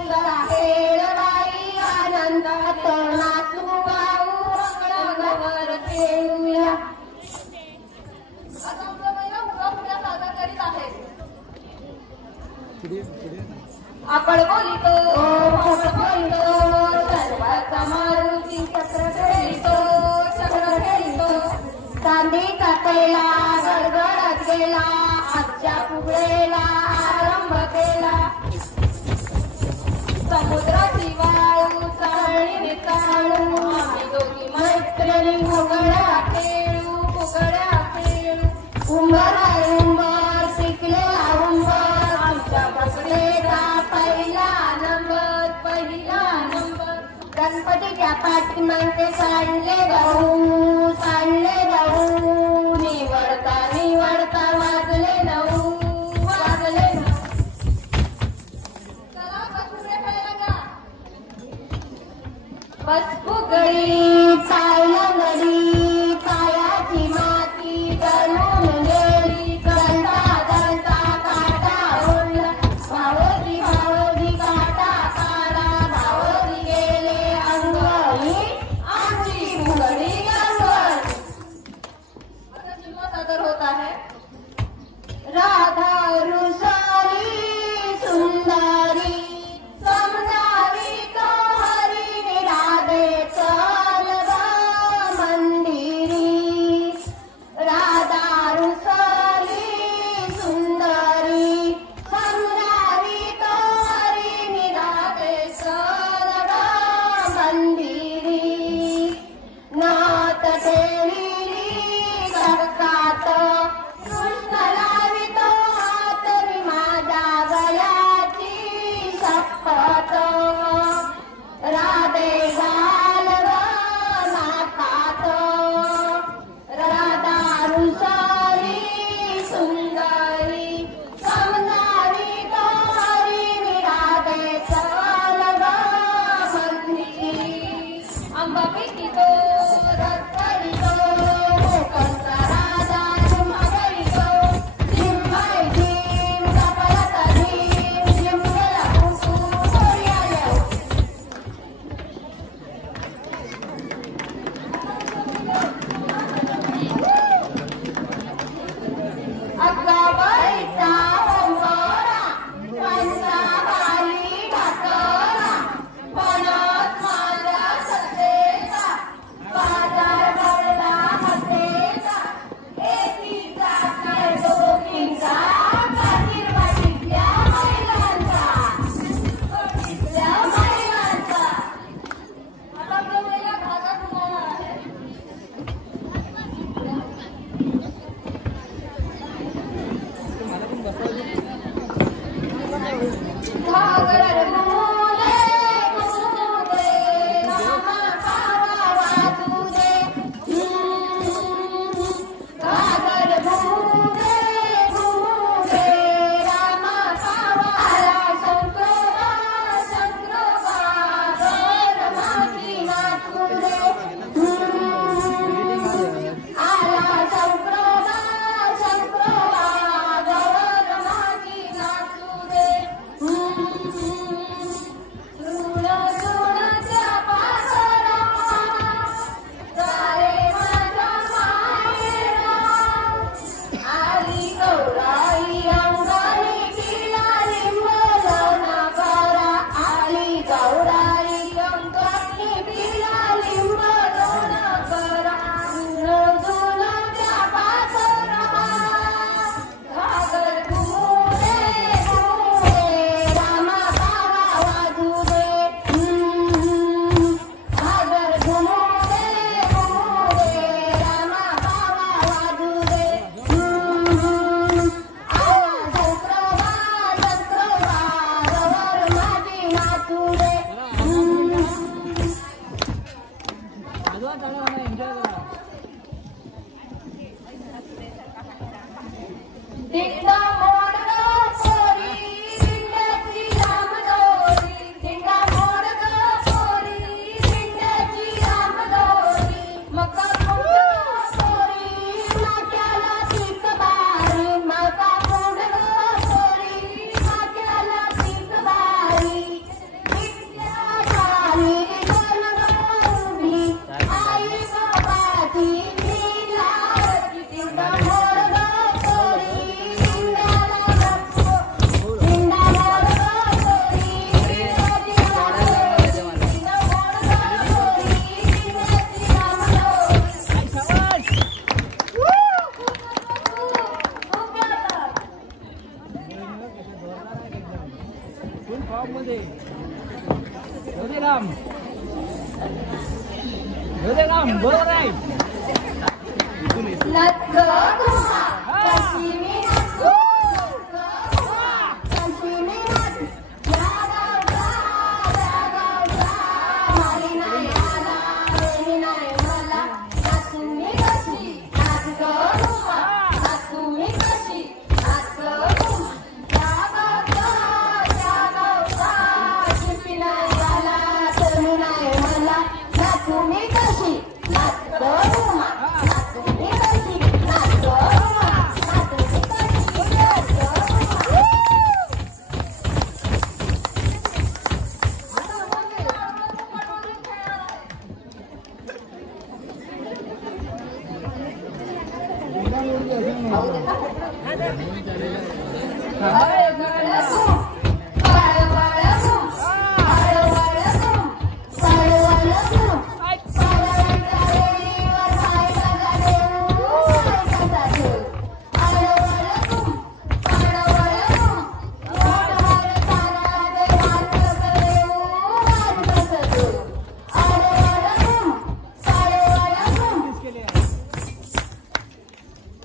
खेळ बाई आनंदात नाचू गाऊ अंगणावर खेळूया. आता आपला महिला उड्या सादर करीत आहे. आपण बोलितो सर्वाचा मारुती चक्र खेळितो चांदी कातेला गडगडत गेला आजच्या फुगडेला आरंभ केला. समुद्राची वाळू चाळणी चाळू आम्ही दोघी मैत्रिणी फुगड्या खेळू उंबर पिकलेला उंबर आमच्या फुगडेचा पहिला नंबर. गणपतीच्या पाठीमागे सांडले गहू निवडता वाजले नऊ. चला फुगड्या खेळायला. बस फुगडी पायला नदी पायाची माती गळून गेली दळता काटा ओढला. भावोजी काटा काढा भावोजी गेले अंगही आमची फुगडी गंगल. आता जिल्हा सादर होत आहे. राधा रुसारी सुंदरी समजावी तो हरी राधे चल ग काम बरोबर आहे. नच घुमा कशी मी नाचू, कशी मी नाचू. या गावचा मारी नाही आला, रेणी नाही मला. नाचू मी कशी, नाच घुमा, नाचू मी कशी, नाच घुमा. या गावचा शिंपी नाही आला, तरुणी नाही मला. नाचू मी कशी, नाच घुमा, नाचू मी कशी, नाच घुमा, नाचू मी कशी, नाच घुमा.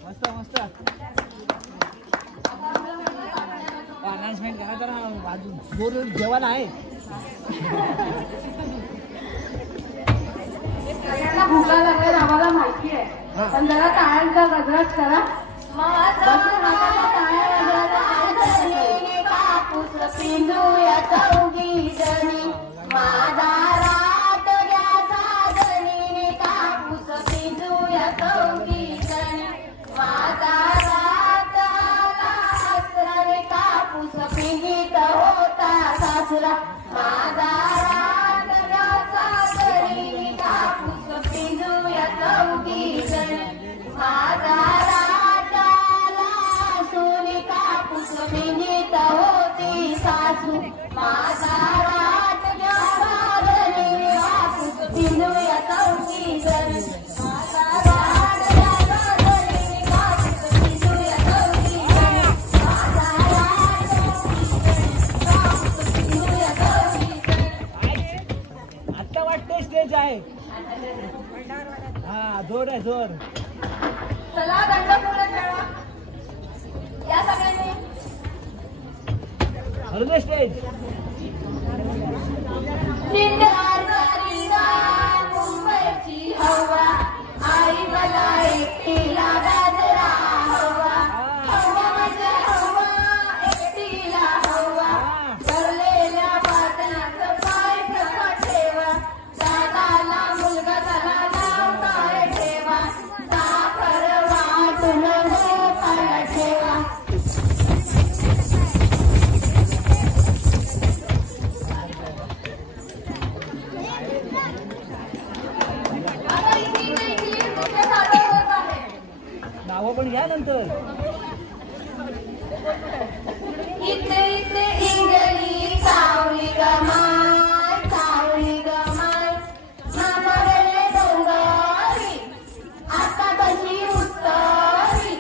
मस्त मस्त अनाउन्समेंट करा जरा अजून जोर जेवायला आहे. सगळ्यांना भूका लागेल आम्हाला माहिती आहे, पण जरा टाळ्यांचा गजराट करा. कापूस पिंजूया चौघी जणी, माझा रात घ्या साजणी. कापूस पिंजूया चौघी जणी, माझा रात आला असराने. कापूस पिंजीत होता सासरा, माझा रात घ्या साजणी. कापूस पिंजूया चौघी जणी, माझा रात आला सोनी. कापूस पिंजीत होती सासू, माझा रात घ्या साजणी. कापूस पिंजूया चौघी जणी, माझा रात घ्या साजणी. कापूस पिंजूया चौघी जणी, माझा रात कापूस पिंजूया चौघी जणी. आता वाटते स्टेज आहे. हा जोर आहे जोर. चला दंडपूर्ण खेळा या सगळ्यांनी. हरदे स्टेज. निंदाचा मुंबईची हवा, आई मला एकटीला गाजरा हवा. हवा म्हणजे हवा, एकटीला हवा. भरलेल्या बाटल्याचं पाय कसा ठेवा, दादाला मुलगा झाला नाव काय ठेवा. साखर वाटून डोक्याला ठेवा. आता इथे नृत्य सादर होत आहे. नावं पण घ्या नंतर. इथे इथे इंगली सावळी गमाय, सावळी गमाय. मामा गेले डोंगरी, आता कशी उतरी.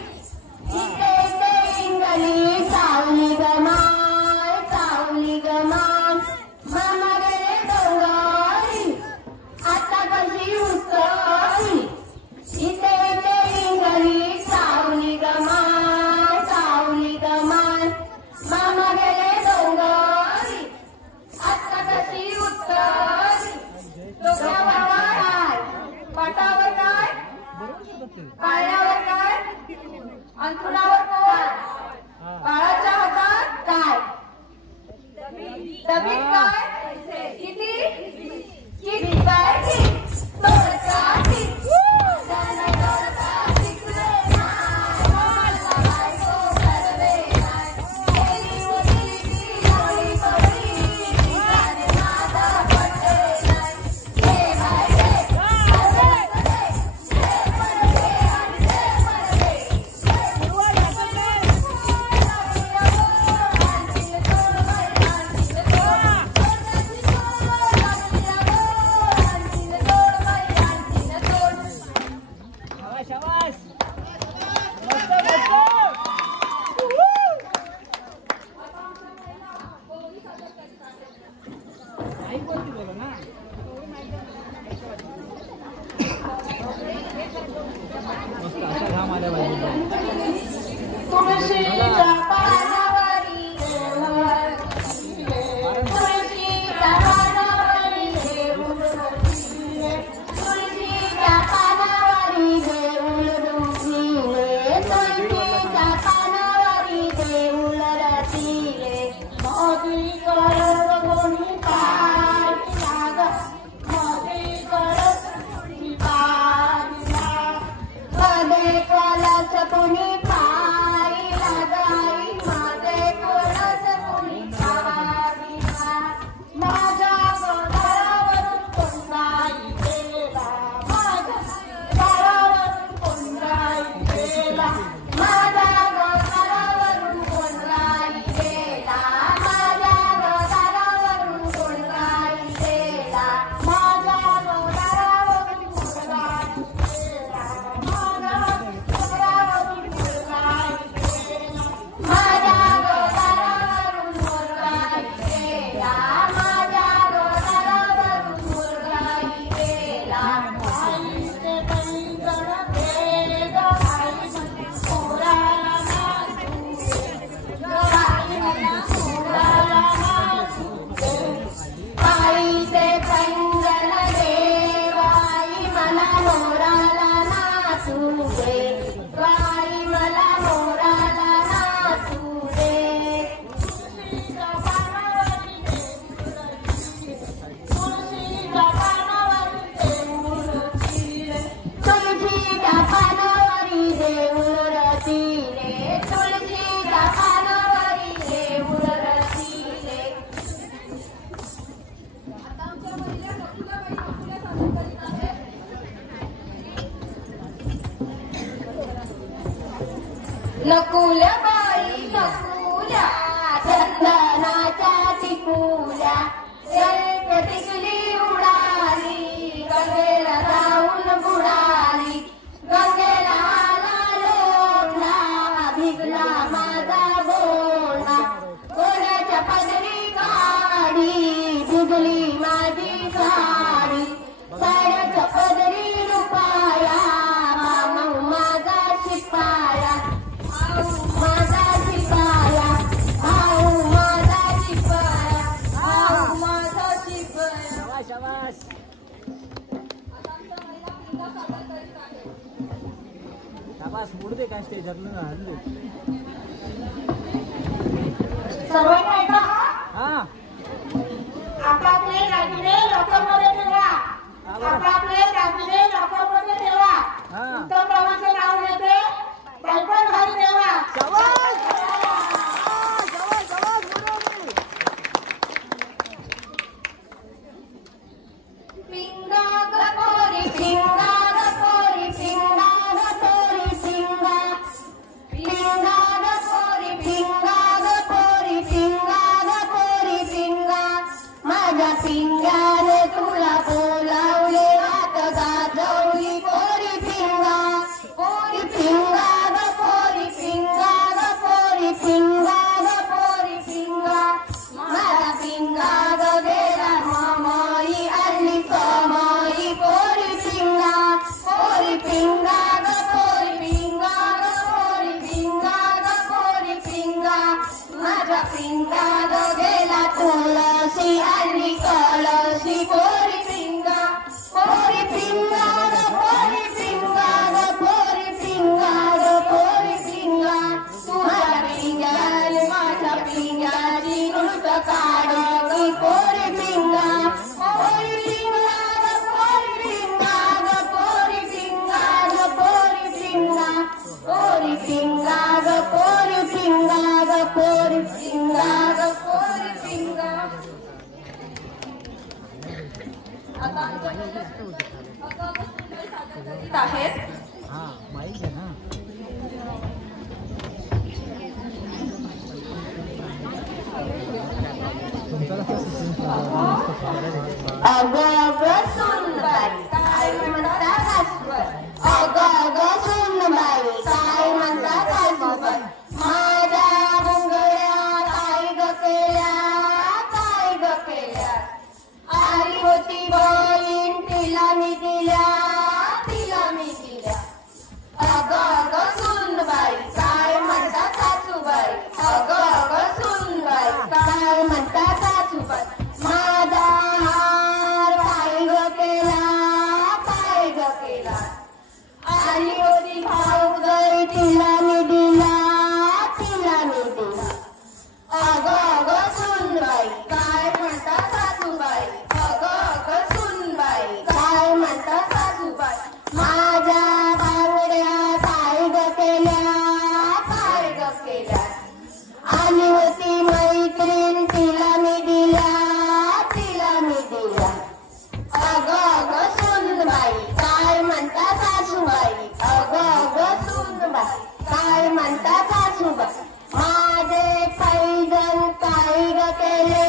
इथे इथे इंगली सावळी गमाय, सावळी गमाय. मामा गेले डोंगरी, आता कशी उतरी. इथे इथे इंगली सावळी गमाय, सावळी गमाय. मामा गेले डोंगरी, आता कशी उतरी. डोक्यावर काय, पाटावर काय, पायावर काय, अंथरुणावर काय, बाळाच्या हातात काय, डबीत काय, किती किती पाहिजे तोडका ठीक. गाणं तोडका शिकले नाही, मला बायको करले नाही. गेली होती ती लावली पडली, ठिकाणी माझा पडले नाही. हे बाय हे, अरे अरे, हे पडले आणि ते पडले. आणखीन तोड बाई, आणखीन तोड. आणखीन तोड बाई, आणखीन तोड. शाबास शाबास. मस्त मस्त. आई कोणती बोला ना. मस्त अशा घाम आल्या पाहिजे. तुळशीच्या पानावरी देऊळ, तुळशीच्या पानावरी देऊळ, तुळशीच्या पानावरी देऊळ रुंदिले, तुळशीच्या पानावरी देऊळ रचिले. मोदी कर कोणी पाय लाग, मोदी कर कोणी पाय लाग, मध्ये कलश कोणी पाय लागाई, मध्ये कलश कोणी पाय लाग. माझ्या घरावरून कोणताही गेला, माझ्या घरावरून कोणताही गेला, माझ्या घरावरून कोणताही गेला, माझ्या घरावरून कोणताही गेला, माझ्या घरावरून कोणताही गेला, माझ्या घरावरून कोणताही गेला, माझ्या घरावरून कोणताही गेला, माझ्या घरावरून कोणताही गेला. आईचे पैंजण भेद आई पुराला नाचू दे, आई मला पुराला नाचू दे. आईचे पैंजण देव आई मला मोराला नाचू दे, आई मला मोराला नाचू दे. तुळशीच्या पानावरी तुळशीच्या पानावरी देऊळ रचिले, तुळशीच्या पानावरी देऊळ रचिले, तुळशीच्या पानावरी देऊळ रचिले. नकुल्या बाई नकुल्या, चंदनाच्या टिकुल्या, एक टिकली उडाली, गंगेला जाऊन बुडाली, गंगेला आला लोढा, भिजला माझा बोलणा, कोणाच्या पदरी गाडी, भिजली माझी साडी, साड्याच्या पदरी रुपाया, मामा माझा शिपाया, माझा शिपाया, माझा शिपाया, माझा शिपाया. शाबास शाबास. शाबास मोडू दे काय स्टेजरनं हल्ले. सर्वांना ऐका हा आपापले दागिने लॉकरमध्ये ठेवा, आपापले दागिने लॉकरमध्ये ठेवा. हा. उत्तम रावांचे नाव घेते, बायपण घाली ठेवा. शाबास शाबास शाबास बरोबर. पिंगा ग पोरी पिंगा ग पोरी पिंगा ग पोरी पिंगा, पिंगा ग पोरी पिंगा ग पोरी पिंगा ग पोरी पिंगा. माझ्या पिंग्याने तुला बोलावले, रात गाजवली पोरी पिंगा, पोरी पिंगा ग पोरी पिंगा ग पोरी पिंगा ग पोरी पिंगा. माझा पिंगा ग गेला मामाई आली कमाई, पोरी पिंगा, पोरी पिंगा ग पोरी पिंगा ग पोरी पिंगा ग पोरी पिंगा. माझा पिंगा ग गेला तुळशी आली कळशी, पोरी पिंगा, पोरी पिंगा ग पोरी पिंगा ग पोरी पिंगा ग पोरी पिंगा. माझ्या पिंग्याने माझ्या पिंग्याची नृत काढली, पोरी पिंगा, पोरी पिंगा ग पोरी पिंगा ग पोरी पिंगा ग पोरी पिंगा, पोरी पिंगा ग पोरी पिंगा ग पोरी पिंगा ग पोरी पिंगा. आता आहेत हा माहिती आहे ना. अगं अगं सुनबाई काय म्हणता घासवर, अगं अगं सुनबाई काय म्हणता घासवर. माझ्या मुंगळ्या काय ग केल्या, काय ग केल्या. आली होती बहीण तिला मी दिल्या, तिला मी दिल्या. अगं मित्रा. अगं अगं सुनबाई काय म्हणता सासूबाई. अगं अगं सुनबाई काय म्हणता सासूबाई. माझे पैजण काय ग केले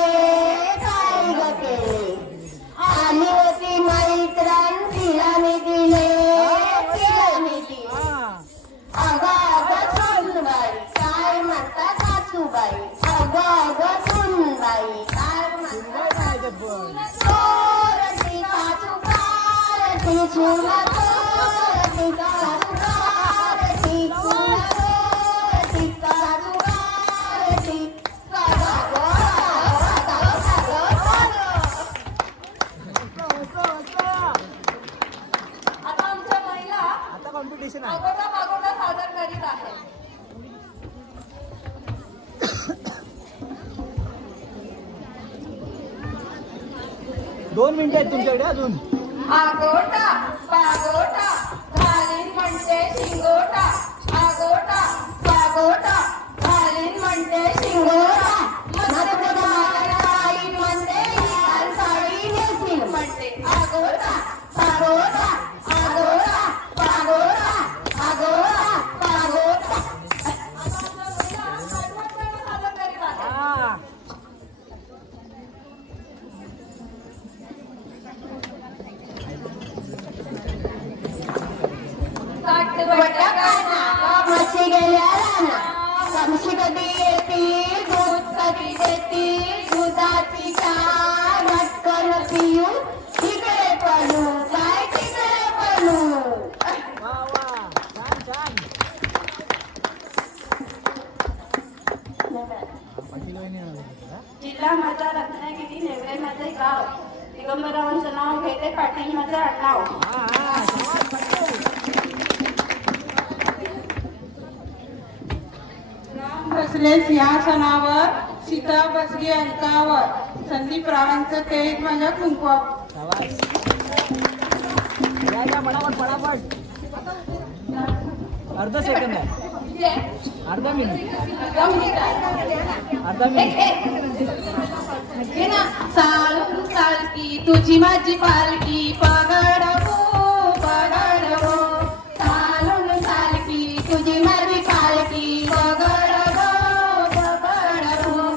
काय ग केले. आली होती मैत्रण तिला मी दिले तिला मी दिले. अगं अगं सुनबाई काय म्हणता सासूबाई. अगं अगं सुनबाई काय म्हणता चोरती सासू कारती सुन चोरती सासू कारती सुन चोरती सासू कारती. आता आमच्या महिला आता कॉम्पिटिशन आहे. अगोदर मागोदर सादर करीत आहे. 2 मिनिटं आहेत तुमच्याकडे अजून. आगोटा पागोटा घालीन म्हणते शिंगोटा. आगोटा पागोटा घालीन म्हणते शिंगोटा. आई म्हणते लाल साडी नेसील म्हणते आगोटा पागोटा आगोटा पागोटा आगोटा पागोटा. सादर करीत आहे. हा. म्हशी गेल्या राना कमशी कधी येती दूध कधी देती. दुधाची चहा मटकन पिऊन तिकडे पडू काय तिकडे पडू. वा वा छान छान. जिल्हा माझा रत्नागिरी नेवरे माझे गाव. दिगंबरावांचं नाव घेते पाटील माझं आडनाव. हा हा शाबास, पटकन. राम बसले सिंहासनावर सीता बसली अंकावर. संदीप रावांचं ते माझ्या कुंकवावर. शाबास. या या पटापट. अर्धा सेकंद आहे. अर्धा मिनिट. चालून चालकी तुझी माझी पालकी पगड हो पगड हो. चालून चालकी तुझी माझी पालकी पगड हो पगड हो.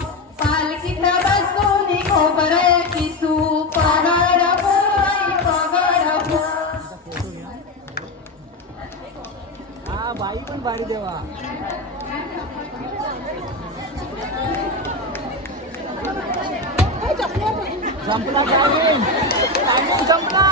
पालकीत बसून खोबर किसू पगड हो पगड हो. हा बाई पण भारी देवा. संपला टायमिंग संपला.